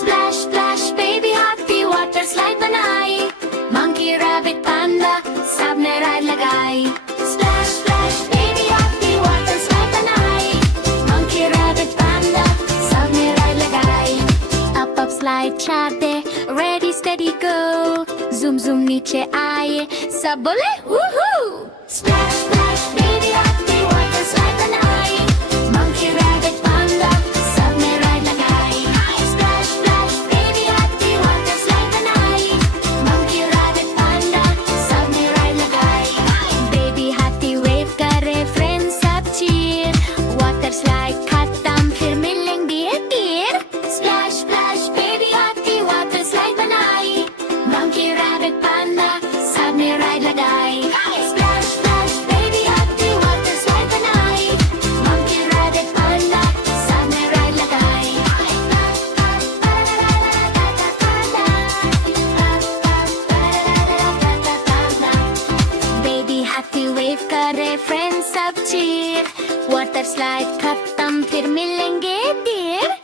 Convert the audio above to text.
Splash splash baby हाथी water slide बनाई, monkey rabbit panda सबने राइड लगाई। Splash splash baby हाथी water slide बनाई, monkey rabbit panda सबने राइड लगाई। Up up slide चढ़ते ready steady go, zoom zoom नीचे आए सब बोले woohoo। Splash splash baby हाथी water slide बनाई, monkey rabbit panda सबने राइड लगाई। Splash splash baby हाथी water slide बनाई, monkey rabbit panda सबने राइड लगाई। Baby हाथी wave करे friends सब cheer, water slide खत्म फिर मिलेंगे फिर। Splash splash baby हाथी water slide बनाई, monkey rabbit panda सबने राइड लगाई। Splash splash baby हाथी water slide बनाई, monkey rabbit panda सबने राइड लगाई। Baby हाथी wave करे friends सब cheer, water slide खत्म फिर मिलेंगे फिर।